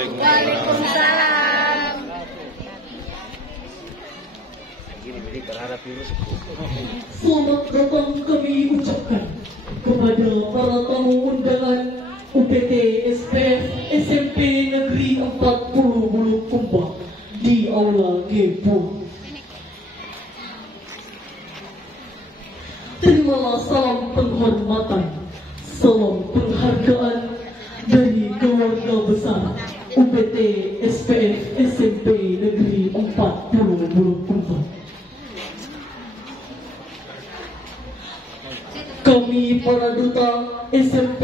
Waalaikumsalam. Selamat datang kami ucapkan kepada para tamu undangan UPT SPF SMP Negeri 40 Bulukumba di Aula Gepo. Terimalah salam penghormatan, salam penghargaan dari keluarga besar UPT SPF SMP Negeri 40 Bulukumba. Kami para duta SMP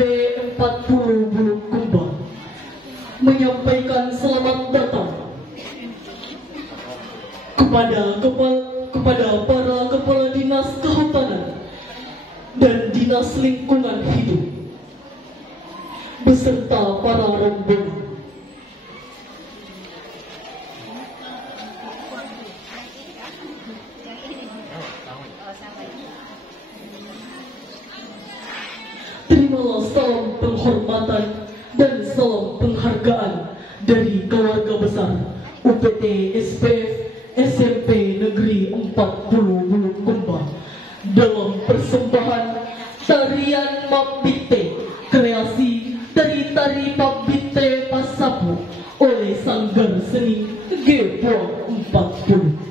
40 Bulukumba menyampaikan selamat datang kepada para kepala dinas kehutanan dan dinas lingkungan hidup beserta para rombongan. Terimalah salam penghormatan dan salam penghargaan dari keluarga besar UPT SPF SMP Negeri 40 Bulukumba dalam persembahan tarian Mabite, kreasi dari tari Mabite Pasapu oleh Sanggar Seni Gepo 40.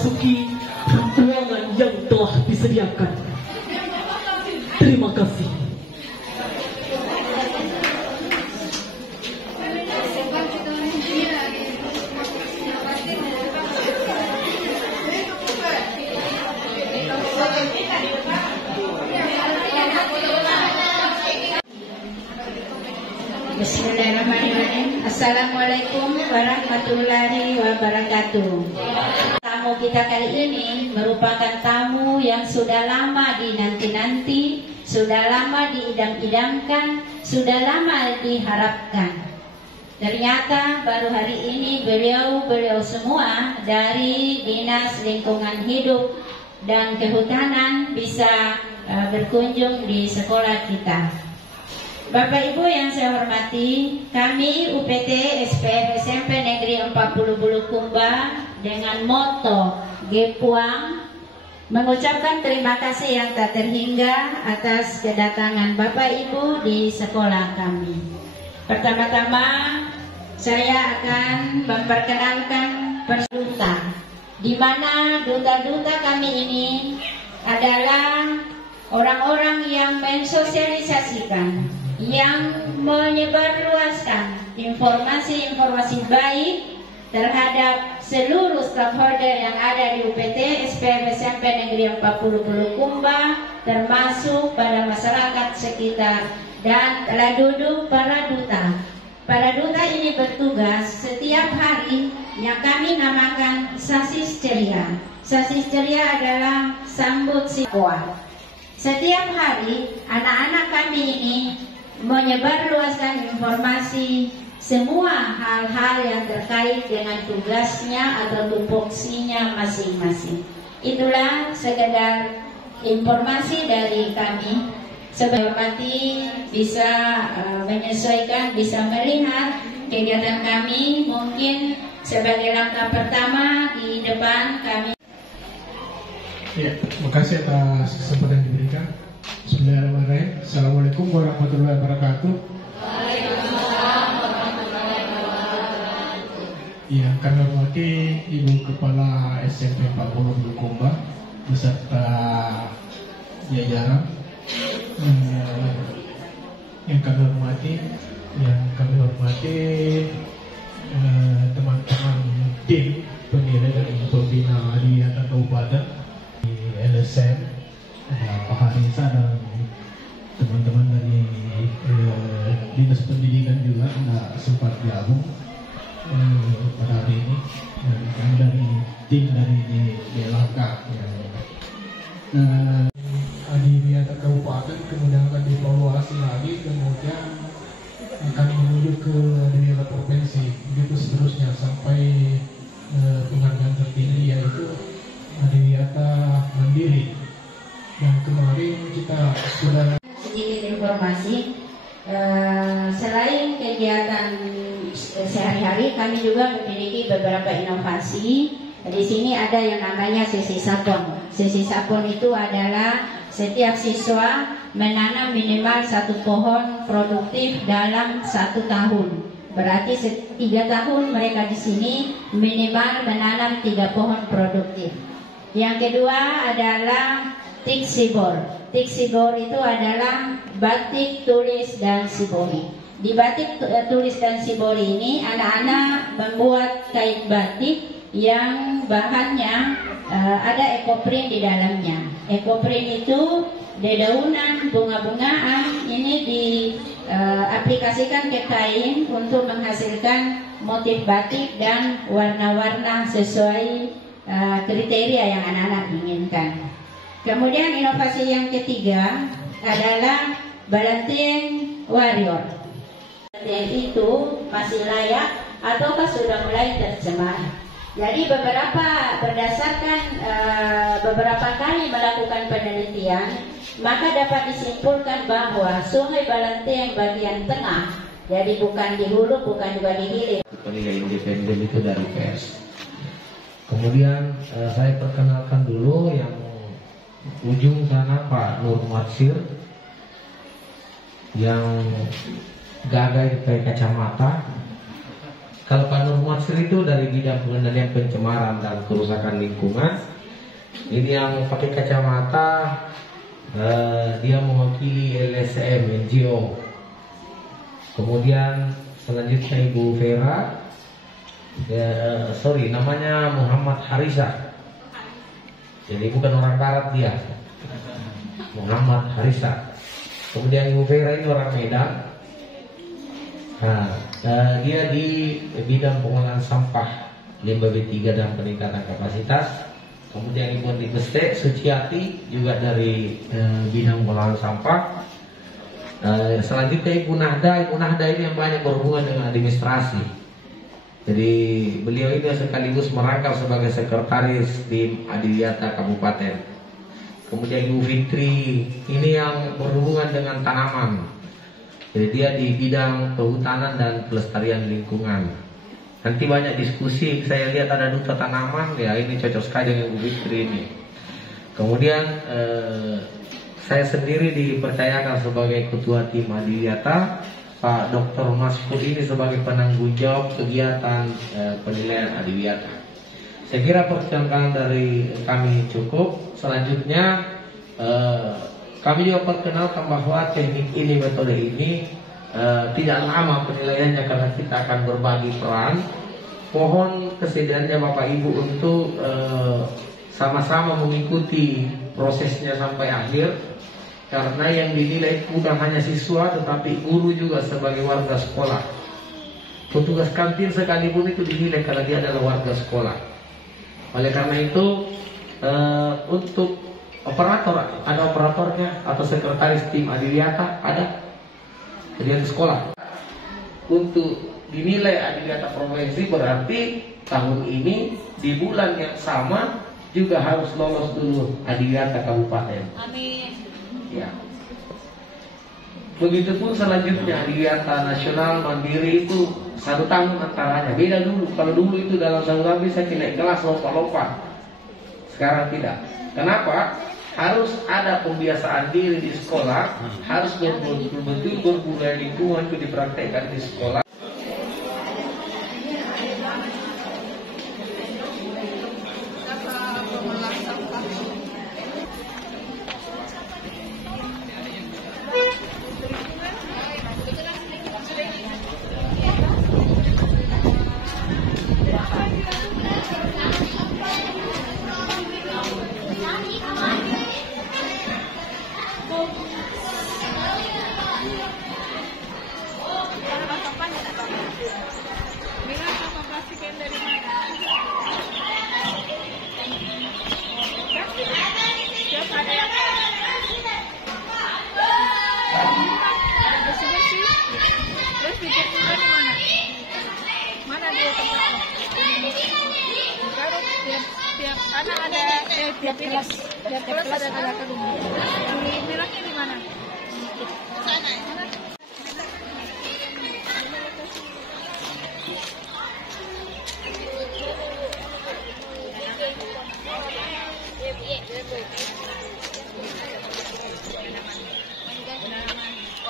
memasuki ruangan yang telah disediakan. Terima kasih. Bismillahirrahmanirrahim. Assalamualaikum warahmatullahi wabarakatuh. Tamu kita kali ini merupakan tamu yang sudah lama dinanti-nanti, sudah lama diidam-idamkan, sudah lama diharapkan. Ternyata baru hari ini beliau semua dari Dinas Lingkungan Hidup dan Kehutanan bisa berkunjung di sekolah kita. Bapak Ibu yang saya hormati, kami UPT SPF SMP Negeri 40 Bulukumba dengan moto Gepuang mengucapkan terima kasih yang tak terhingga atas kedatangan Bapak Ibu di sekolah kami. Pertama-tama saya akan memperkenalkan duta, di mana duta-duta kami ini adalah orang-orang yang mensosialisasikan, yang menyebarluaskan informasi-informasi baik terhadap seluruh stakeholder yang ada di UPT SPF SMP Negeri 40 Bulukumba, termasuk pada masyarakat sekitar, dan telah duduk para duta. Para duta ini bertugas setiap hari yang kami namakan Sasis Ceria. Sasis Ceria adalah sambut siswa. Setiap hari anak-anak kami ini menyebarluaskan informasi semua hal-hal yang terkait dengan tugasnya atau tupoksinya masing-masing. Itulah sekedar informasi dari kami. Sebagai bisa menyesuaikan, bisa melihat kegiatan kami. Mungkin sebagai langkah pertama di depan kami. Ya, terima kasih atas kesempatan yang diberikan. Bismillahirrahmanirrahim. Assalamualaikum warahmatullahi wabarakatuh. Waalaikumsalam warahmatullahi wabarakatuh. Yang kami hormati Ibu Kepala SMP 40 Bulukumba beserta jajaran. Yang kami hormati teman-teman tim penilai dan pembina di atas kabupaten di LSM, Pak Harisa dan teman-teman dari Dinas Pendidikan juga tidak sempat gabung pada hari ini, dan kami dari tim dari DLK di atas kabupaten, kemudian akan dievaluasi lagi, kemudian akan menuju ke daerah provinsi, begitu seterusnya sampai penghargaan tertinggi yaitu Adiwiyata Mandiri. Dan kemarin kita sudah sedikit informasi, selain kegiatan sehari-hari, kami juga memiliki beberapa inovasi. Di sini ada yang namanya sesi sapon. Sesi sapon itu adalah setiap siswa menanam minimal 1 pohon produktif dalam 1 tahun. Berarti 3 tahun mereka di sini minimal menanam 3 pohon produktif. Yang kedua adalah Tiksibor. Tiksibor itu adalah batik, tulis, dan sibori. Di batik, tulis, dan sibori ini anak-anak membuat kain batik yang bahannya ada ekoprint di dalamnya. Ekoprint itu dedaunan, bunga-bungaan, ini diaplikasikan ke kain untuk menghasilkan motif batik dan warna-warna sesuai kriteria yang anak-anak inginkan. Kemudian inovasi yang ketiga adalah Valentine Warrior. Valentine itu masih layak ataukah sudah mulai tercemar? Jadi berdasarkan beberapa kali melakukan penelitian, maka dapat disimpulkan bahwa Sungai Valentine bagian tengah, jadi bukan di hulu, bukan juga di hilir. Penilai independen itu dari pers. Kemudian saya perkenalkan dulu yang ujung sana, Pak Nur Matsir, yang gagah pakai kacamata. Kalau Pak Nur Matsir itu dari bidang pengendalian pencemaran dan kerusakan lingkungan. Ini yang pakai kacamata, dia mewakili LSM NGO. Kemudian selanjutnya Ibu Vera, namanya Muhammad Harisa. Jadi bukan orang barat dia, Muhammad Harisa. Kemudian Ibu Vera ini orang Medan. Nah, dia di bidang pengolahan sampah limbah B3 dan peningkatan kapasitas. Kemudian Ibu di Beste Suciati juga dari bidang pengolahan sampah. Selanjutnya Ibu Nahda ini yang banyak berhubungan dengan administrasi. Jadi beliau ini sekaligus merangkap sebagai sekretaris di Adiwiyata Kabupaten. Kemudian Ibu Fitri ini yang berhubungan dengan tanaman. Jadi dia di bidang kehutanan dan pelestarian lingkungan. Nanti banyak diskusi, saya lihat ada duta tanaman, ya ini cocok sekali dengan Ibu Fitri ini. Kemudian saya sendiri dipercayakan sebagai ketua tim Adiwiyata, Pak Dr. Masfud ini sebagai penanggung jawab kegiatan penilaian Adiwiyata. Saya kira perkenalkan dari kami cukup. Selanjutnya kami juga perkenalkan bahwa teknik ini, metode ini tidak lama penilaiannya karena kita akan berbagi peran. Mohon kesediaannya Bapak Ibu untuk sama-sama mengikuti prosesnya sampai akhir, karena yang dinilai bukan hanya siswa tetapi guru juga sebagai warga sekolah. Petugas kantin sekalipun itu dinilai karena dia adalah warga sekolah. Oleh karena itu untuk operator, ada operatornya atau sekretaris tim Adiwiyata, ada di sekolah. Untuk dinilai Adiwiyata provinsi berarti tahun ini di bulan yang sama juga harus lolos dulu Adiwiyata kabupaten. Amin. Ya. Begitupun selanjutnya Adiwiyata nasional mandiri itu 1 tahun antaranya. Beda dulu. Kalau dulu itu dalam 1 tahun bisa naik kelas lompat-lompat. Sekarang tidak. Kenapa? Harus ada pembiasaan diri di sekolah, harus betul-betul berbudaya lingkungan itu dipraktekkan di sekolah. Tiap kelas ada kerumunan. Bilangnya di mana? Sana.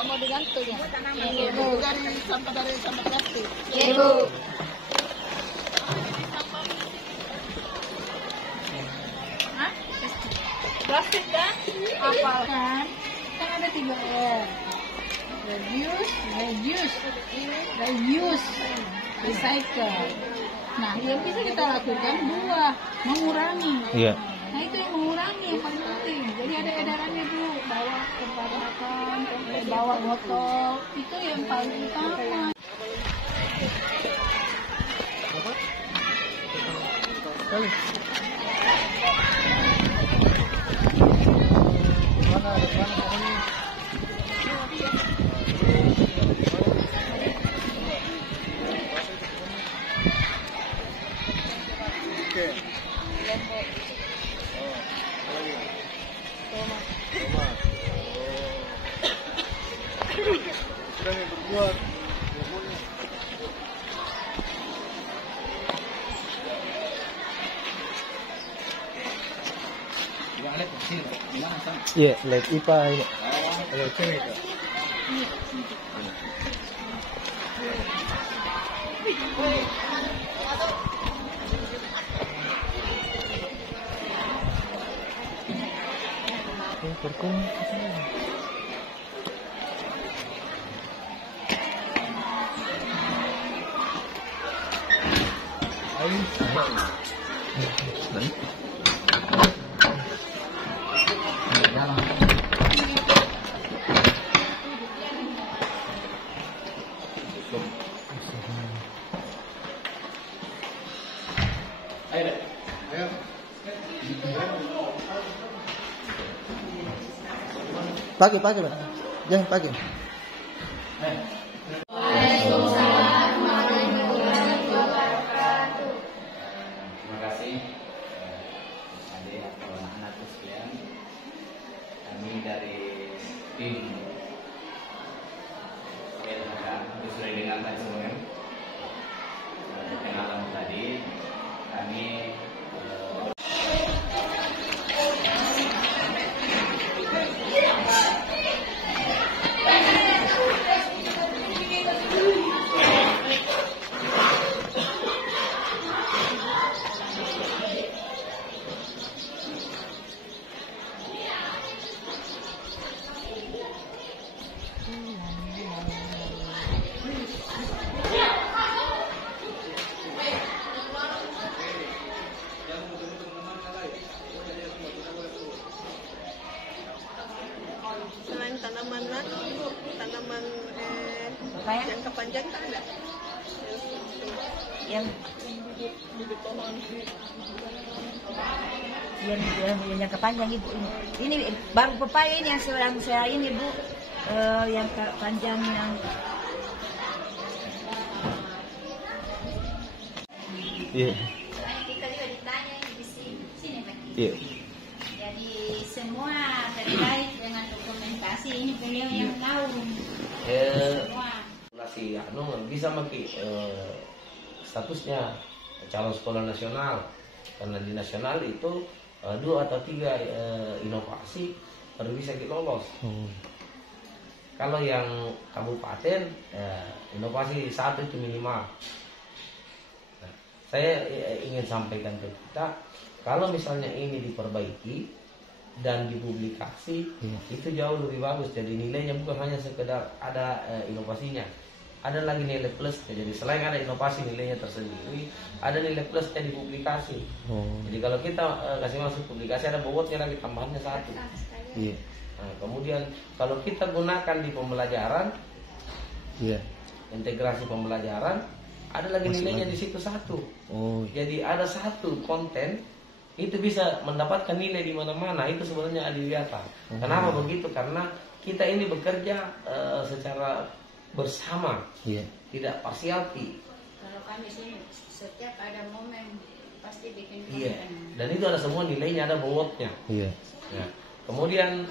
Mau digantung ya? Dari sampah plastik. Iya, Bu. Plastik kan? Apa kan? Kan ada 3R. Reuse, recycle. Nah, yang bisa kita lakukan 2, mengurangi. Iya. Nah, itu yang mengurangi yang paling penting. Jadi ada edarannya dulu, bawa tempat makan, bawa botol, itu yang paling utama. Iya, lab IPA ini. Ada cewek itu. Pagi, Pak. Jangan pagi. Terima kasih adik atau anak-anak sekalian. Kami dari tim sesuai dengan SOM perkenalan tadi, kami selain tanaman tanaman jangka panjang tak ada yang jangka panjang Ibu ini baru pepaya ini yang sedang saya ini Bu, yang panjang yang Iya. Kita juga ditanya di sini Pak. Iya. Jadi semua terkait dengan dokumentasi ini beliau yang tahu. Semua. Si bisa maki statusnya calon sekolah nasional, karena di nasional itu 2 atau 3 inovasi baru bisa lolos. Kalau yang kabupaten inovasi 1 itu minimal. Nah, saya ingin sampaikan ke kita, kalau misalnya ini diperbaiki dan dipublikasi, itu jauh lebih bagus. Jadi nilainya bukan hanya sekedar ada inovasinya, ada lagi nilai plusnya. Jadi selain ada inovasi nilainya tersendiri, ada nilai plusnya di publikasi. Jadi kalau kita kasih masuk publikasi, ada bobotnya lagi, tambahannya 1. Iya. Nah, kemudian kalau kita gunakan di pembelajaran, integrasi pembelajaran, ada lagi nilainya di situ 1. Jadi ada 1 konten itu bisa mendapatkan nilai di mana-mana. Itu sebenarnya adiwiyata. Kenapa begitu? Karena kita ini bekerja secara bersama, tidak parsialti. Kalau kami sini setiap ada momen pasti bikin konten. Iya. Dan itu ada semua nilainya, ada bobotnya. Iya. Nah, kemudian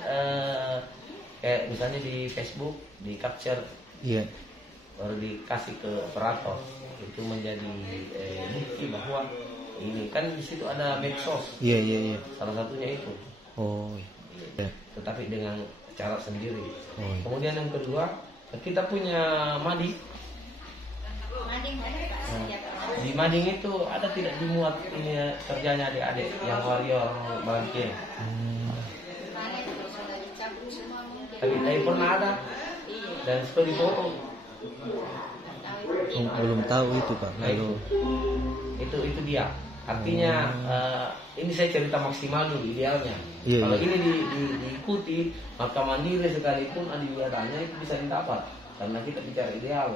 kayak misalnya di Facebook di capture, baru dikasih ke operator, itu menjadi bukti bahwa ini kan di situ ada medsos. Iya. Salah satunya itu. Tetapi dengan cara sendiri. Kemudian yang kedua, kita punya mading. Di mading itu ada tidak dimuat ini kerjanya adik-adik yang warrior bangkit. Tapi pernah ada dan seperti foto. Belum tahu itu Pak. Nah, itu dia. Artinya ini saya cerita maksimal dulu idealnya. Kalau ini diikuti, maka mandiri sekalipun adiwiyatanya itu bisa didapat, karena kita bicara ideal.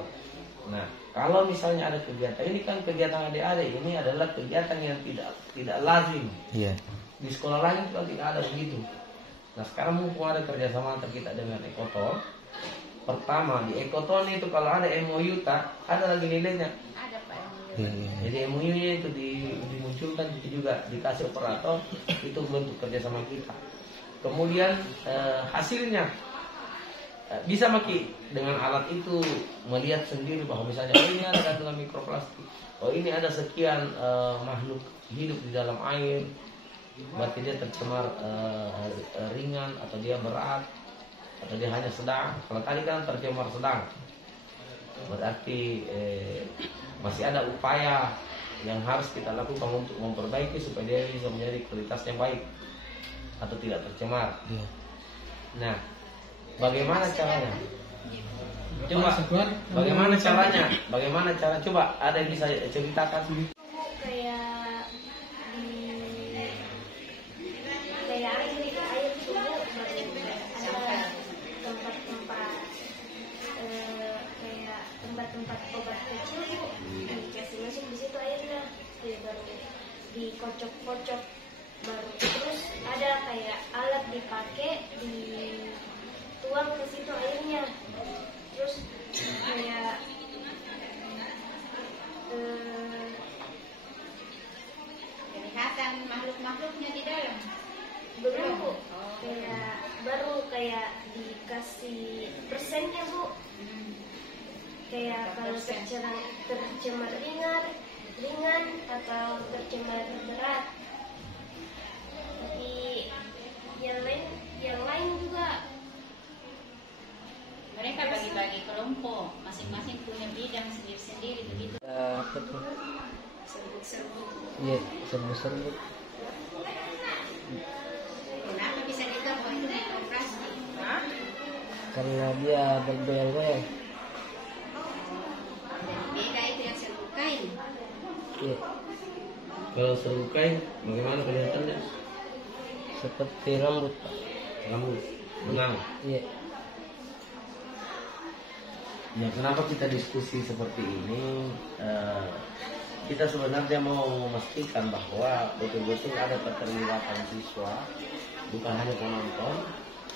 Nah, kalau misalnya ada kegiatan, ini kan kegiatan adik-adik ini adalah kegiatan yang tidak lazim. Di sekolah lain itu tidak ada begitu. Nah, sekarang mumpung ada kerjasama kita dengan Ekoton. Pertama di Ekoton itu kalau ada MOU ada lagi nilainya. Ada Pak. Jadi MOU-nya itu dimunculkan juga dikasih operator, itu bentuk kerjasama kita. Kemudian hasilnya bisa maki dengan alat itu melihat sendiri bahwa misalnya ini ada kandungan mikroplastik, ini ada sekian makhluk hidup di dalam air, berarti dia tercemar ringan atau dia berat atau dia hanya sedang. Kalau tadi kan tercemar sedang, berarti masih ada upaya yang harus kita lakukan untuk memperbaiki supaya dia bisa menjadi kualitasnya baik atau tidak tercemar. Nah, bagaimana caranya? Coba, bagaimana caranya? Bagaimana cara? Coba, ada yang bisa ceritakan? Kayak air itu ada tempat-tempat obat kecil Bu, dikasih masuk di situ airnya, baru dikocok-kocok, baru terus ada kayak alat dipakai dituang ke situ airnya, terus kayak kelihatan makhluk-makhluknya di dalam. Belum Bu, kayak dikasih persennya Bu, kayak kalau tercemar ringan atau tercemar berat. Tapi yang lain juga Mereka bagi-bagi kelompok, masing-masing punya bidang sendiri-sendiri begitu. Serbuk-serbuk. Iya, serbuk-serbuk. Kenapa bisa ditaruh itu operasi? Karena dia bergoyang-goyang. Beda itu yang serbuk kain. Iya. Kalau serbuk kain, bagaimana kelihatannya? Seperti rambut. Rambut, benang. Iya. Ya, kenapa kita diskusi seperti ini? Kita sebenarnya mau memastikan bahwa betul-betul ada keterlibatan siswa, bukan hanya penonton.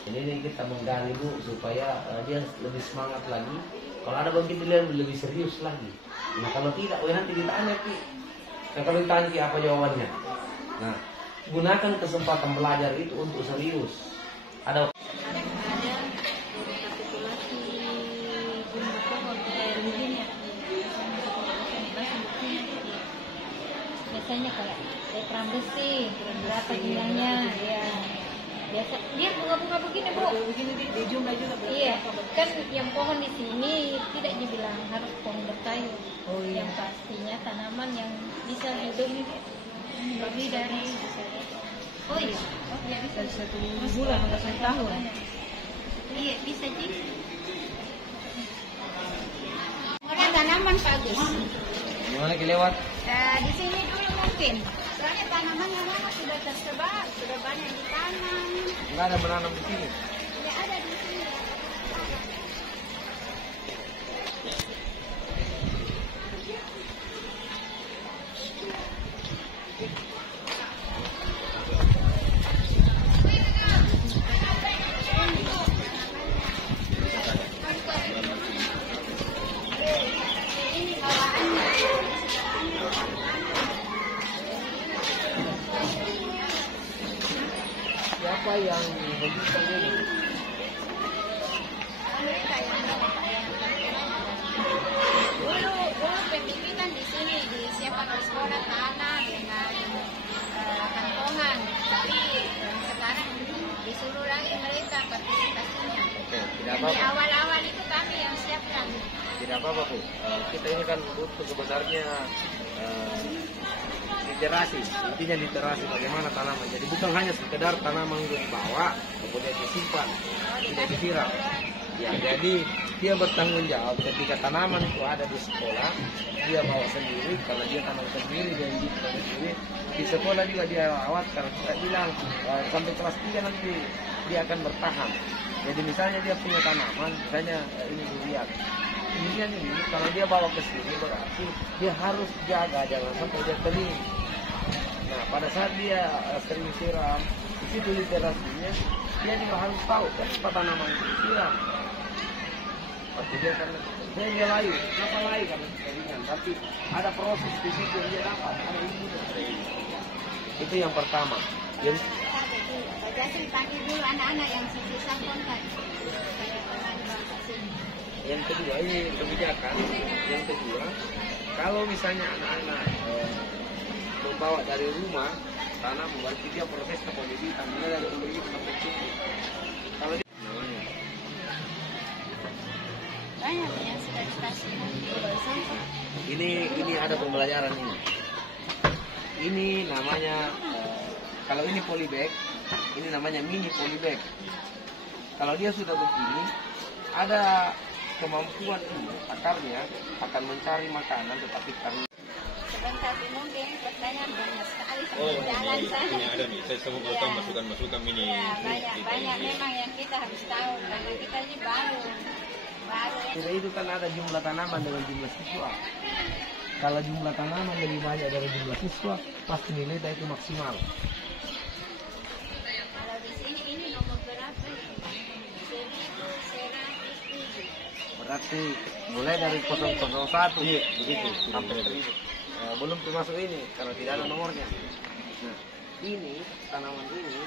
Ini kita menggali Bu supaya dia lebih semangat lagi. Kalau ada begitu dia lebih serius lagi. Nah kalau tidak, nanti ditanya Ki. Nah, kalau ditanya Ki apa jawabannya? Nah, gunakan kesempatan belajar itu untuk serius. Ada biasanya kayak letram besi berapa jumlahnya ya biasa dia bunga-bunga begini Bu, begini di jumlah juga berapa? Iya kan yang pohon di sini tidak dibilang harus pohon berkayu. Yang pastinya tanaman yang bisa hidup lebih dari ya bisa satu bulan atau 1 tahun. Iya bisa jadi. Orang tanaman bagus. gimana kelewat? Di sini dulu mungkin. Soalnya tanaman yang lama sudah tersebar, sudah banyak ditanam. Enggak ada menanam di sini. Ya ada di sini. Siapa yang begitu ini? Dulu pembimbingan di sini disiapkan di sekolah tanah dengan kantongan, tapi sekarang disuruh lagi mereka partisipasinya. Di awal-awal itu kami yang siapkan. Tidak apa-apa Bu, kita ini kan butuh sebenarnya literasi, intinya literasi bagaimana tanaman. Jadi bukan hanya sekedar tanaman dibawa kemudian disimpan, tidak disiram. Ya, jadi dia bertanggung jawab ketika tanaman itu ada di sekolah, dia bawa sendiri, kalau dia tanam sendiri, dia hidupkan sendiri. Di sekolah juga dia rawat, kalau kita bilang sampai kelas 3 nanti dia akan bertahan. Jadi misalnya dia punya tanaman, misalnya ini durian. Durian ini kalau dia bawa ke sini berarti dia harus jaga jangan sampai dia kering. Nah, pada saat dia sering siram, di situ literasinya dia juga harus tahu kenapa tanaman itu siram. Pasti dia karena dia layu, kenapa layu karena kekeringan, tapi ada proses di situ yang dia dapat, ada ilmu. Itu yang pertama. Yang Jadi panggil dulu anak-anak yang sisa kontak. Yang kedua ini kebijakan. Yang kedua, kalau misalnya anak-anak membawa dari rumah tanam, berarti dia proses kepemilikan, mulai dari pemilikan sampai cukup. Kalau dia namanya Banyak yang sudah dikasih. ini ada pembelajaran ini. Ini namanya kalau ini polybag, ini namanya mini polybag. Kalau dia sudah begini, ada kemampuan ini, akarnya akan mencari makanan, tetapi karena Sebentar mungkin pertanyaan banyak sekali Oh, jalan sana. ini ada nih. Saya mau tahu masukan ini. Ya, banyak memang yang kita harus tahu karena kita ini baru. sudah itu kan ada jumlah tanaman dengan jumlah siswa. Kalau jumlah tanaman lebih banyak dari jumlah siswa, pasti nilai itu maksimal. Kalau di sini ini nomor berapa? 1107. Berarti mulai dari 001 begitu sampai 1000. Belum termasuk ini kalau tidak ada nomornya. Nah, ini tanaman ini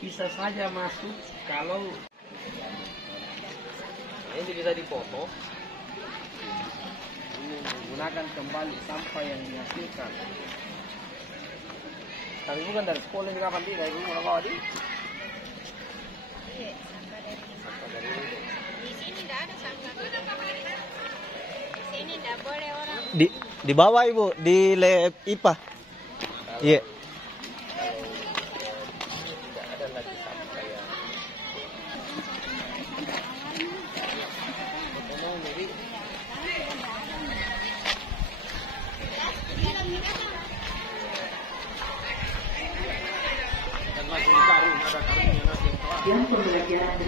bisa saja masuk kalau ini bisa dipoto. Ini menggunakan kembali sampah yang dihasilkan. Tapi bukan dari sekolah ini kapan tidak, ibu mau bawa di? Iya, sampah dari di sini tidak ada sampah. Di sini tidak boleh orang. Di bawah Ibu, di lab IPA. Iya. Tidak ada lagi sampah yang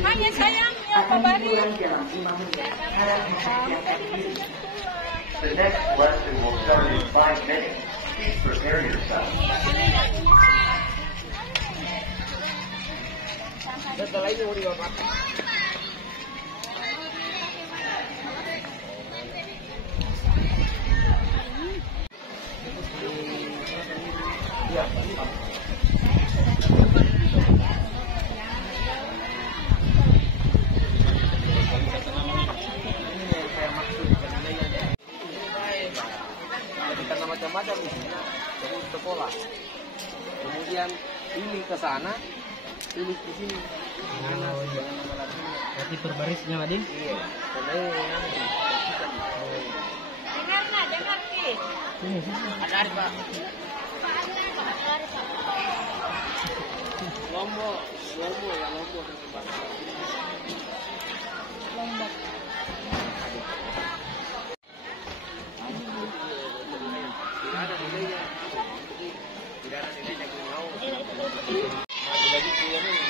Hanya sayang yang kembali. The next lesson will start in 5 minutes. Please prepare yourself. setelah ini mau dibawa. Ya. Macam-macam di sini, jadi sekolah. Kemudian ini ke sana, ini di sini. Berarti berbarisnya, Adin? Iya. Dengar sih. Ada Arif, Pak. Lombok ya Lombok. Lombok. Tidak ada nilainya. Tidak ada nilainya mau. Maju lagi punya ini.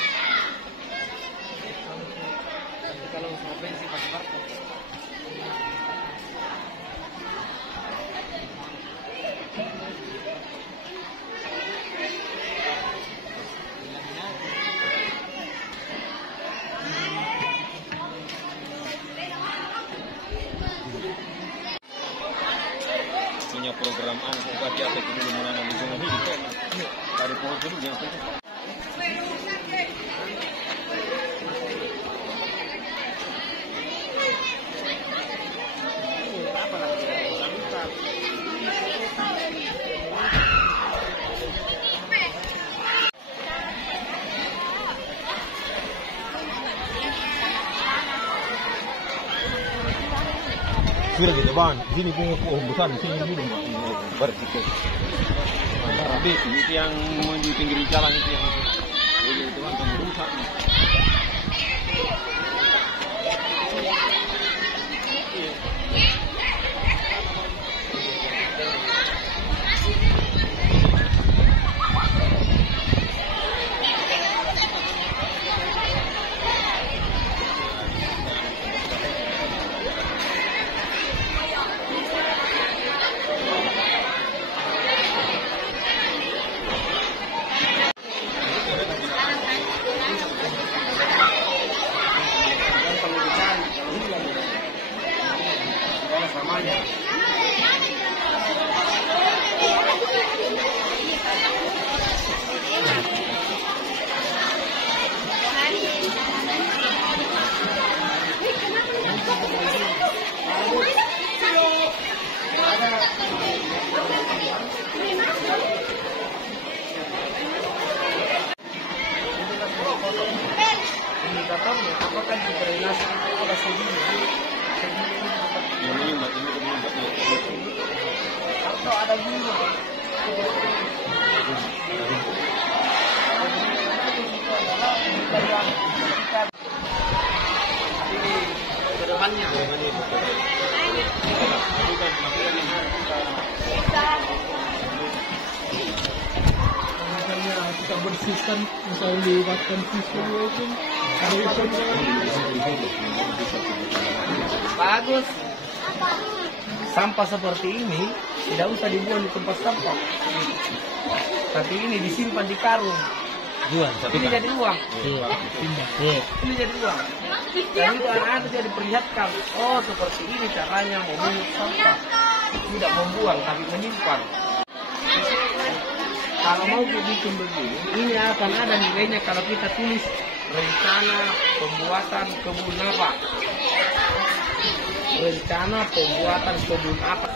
Kalau mau pensi pakai kartu. Punya program bupati atau dulu menanam lingkungan hidup kan dari pohon dulu yang itu. Sudah gitu bang, sini punya pohon besar di sini dulu berarti. Tapi itu yang di pinggir jalan itu yang itu kan rusak. Indikatornya apakah di drainase ada sedimen? Atau ada bunga? Itu adalah depannya. Misalnya kita bersihkan, misalnya libatkan siswa itu, bagus. Sampah seperti ini tidak usah dibuang di tempat sampah, tapi ini disimpan di karung. Ini jadi uang. Ini jadi uang. Dan itu anak-anak jadi diperlihatkan. Oh, seperti ini caranya memungut sampah. Tidak membuang, tapi menyimpan. Kalau mau bikin begini, ini akan ada nilainya kalau kita tulis rencana pembuatan kebun apa. Rencana pembuatan kebun apa.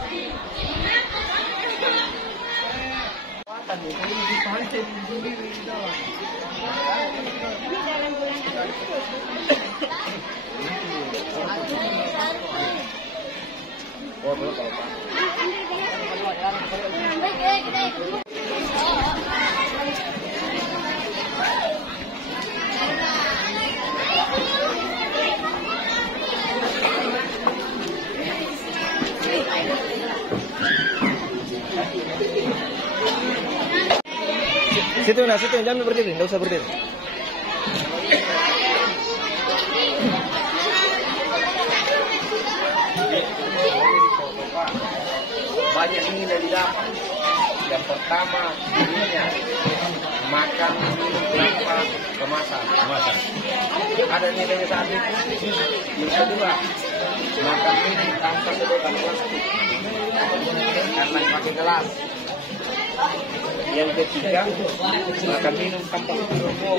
Ini dipancing sendiri di dalam. Oh, belum apa. Situ jangan berdiri, nggak usah berdiri. Banyak ini dari dapat. Yang pertama, dirinya makan, minum, tanpa kemasan. Ada nilainya saat itu. Yang kedua, makan minum tanpa sedotan plastik. Karena pakai gelas. Yang ketiga, makan minum tanpa styrofoam.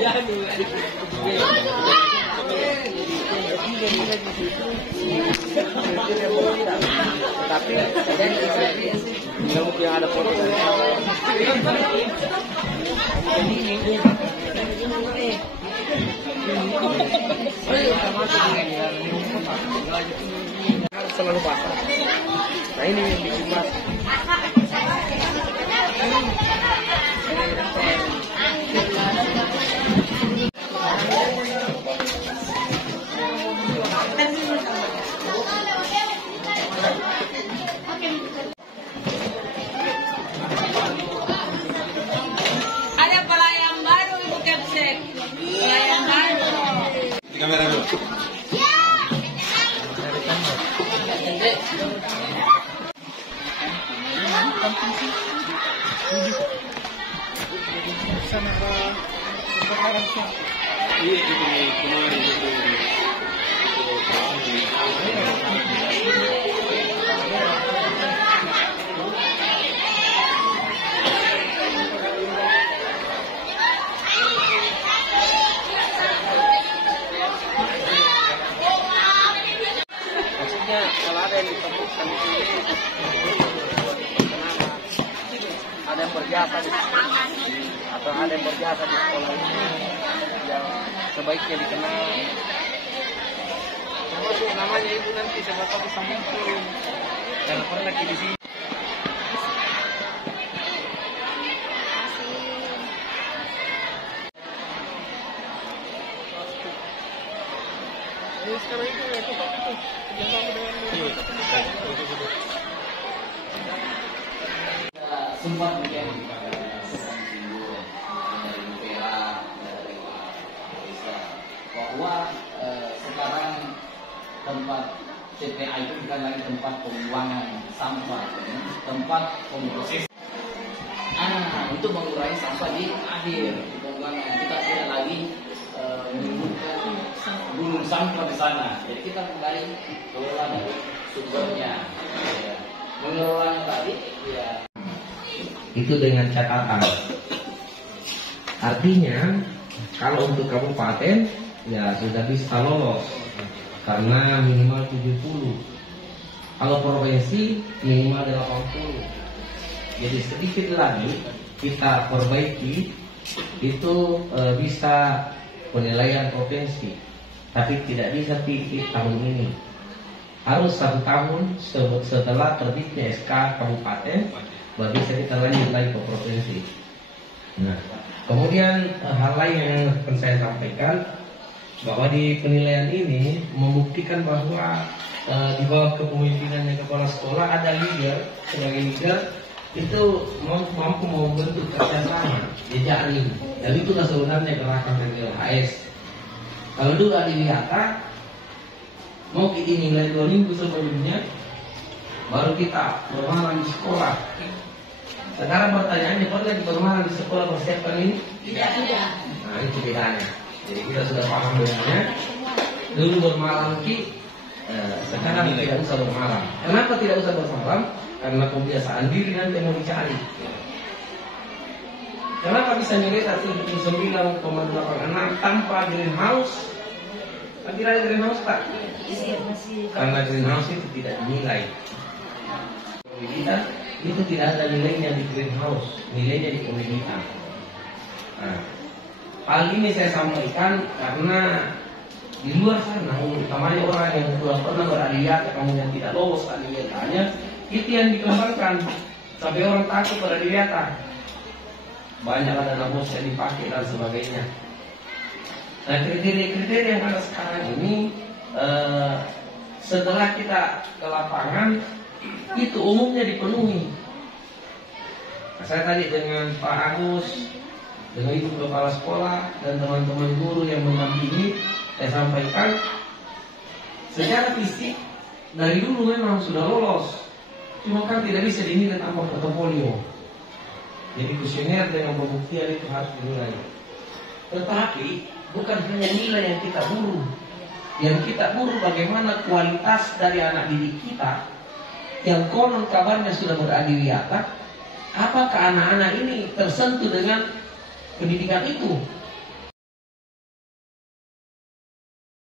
Tapi yang mungkin ada foto dari harus selalu basah. Nah ini yang bikin basah. Ada pelayan baru Ibu Kepsek. Pelayan baru. Di kamera dulu. Iya, maksudnya kalau ada yang ditemukan di sini, ada yang berjasa di sini, atau ada yang berjasa di sekolah ini, yang sebaiknya dikenal. Termasuk namanya ibu nanti siapa tahu bisa muncul. Karena pernah di sini. Sekarang itu ya tetap itu kerjasama dengan sempat mungkin bahwa sekarang tempat TPA itu bukan lagi tempat pembuangan sampah, tempat pemproses. Untuk mengurangi sampah di akhir pembuangan, kita tidak lagi menimbulkan gunung sampah di sana. Jadi kita kembali kelola dari sumbernya, mengelolanya tadi, ya. Itu dengan catatan. Artinya kalau untuk kabupaten ya sudah bisa lolos karena minimal 70. Kalau provinsi minimal 80. Jadi sedikit lagi kita perbaiki itu bisa penilaian provinsi, tapi tidak bisa pilih tahun ini. Harus 1 tahun setelah terbitnya SK kabupaten baru bisa kita lanjut lagi ke provinsi. Nah, kemudian hal lain yang akan saya sampaikan bahwa di penilaian ini membuktikan bahwa di bawah kepemimpinannya kepala sekolah ada leader, sebagai leader itu mampu membentuk kerjasama, jejaring, dan itulah sebenarnya gerakan PPLHS. Kalau dulu Adiwiyata mau kita nilai 2 minggu sebelumnya, baru kita bermalam di sekolah. Sekarang pertanyaannya, pernah kita bermalam di sekolah persiapan ini? Tidak. Nah, itu bedanya. Jadi kita sudah paham bedanya. Dulu bermalam sekarang tidak usah bermalam. Kenapa tidak usah bermalam? Karena kebiasaan diri nanti mau dicari. Kenapa bisa nilai 9,86 tanpa greenhouse? Kan tidak ada greenhouse tak? Karena greenhouse itu tidak dinilai. Kita itu tidak ada nilainya di greenhouse, nilainya di komoditas. Nah, hal ini saya sampaikan karena di luar sana, utamanya orang yang sudah pernah beradiwiyata kemudian tidak lolos adiwiyatanya, itu yang dikembangkan sampai orang takut beradiwiyata. Banyak dana bos yang dipakai dan sebagainya. Nah, kriteria-kriteria yang ada sekarang ini setelah kita ke lapangan itu umumnya dipenuhi. Nah, saya tadi dengan Pak Agus, dengan Ibu Kepala Sekolah dan teman-teman guru yang mendampingi, saya sampaikan secara fisik dari dulu memang sudah lolos, cuma kan tidak bisa dinilai tanpa portofolio. Jadi kuesioner dengan pembuktian itu harus dinilai. Tetapi bukan hanya nilai yang kita buru. Yang kita buru bagaimana kualitas dari anak didik kita yang konon kabarnya sudah beradiwiyata. Apakah anak-anak ini tersentuh dengan pendidikan itu?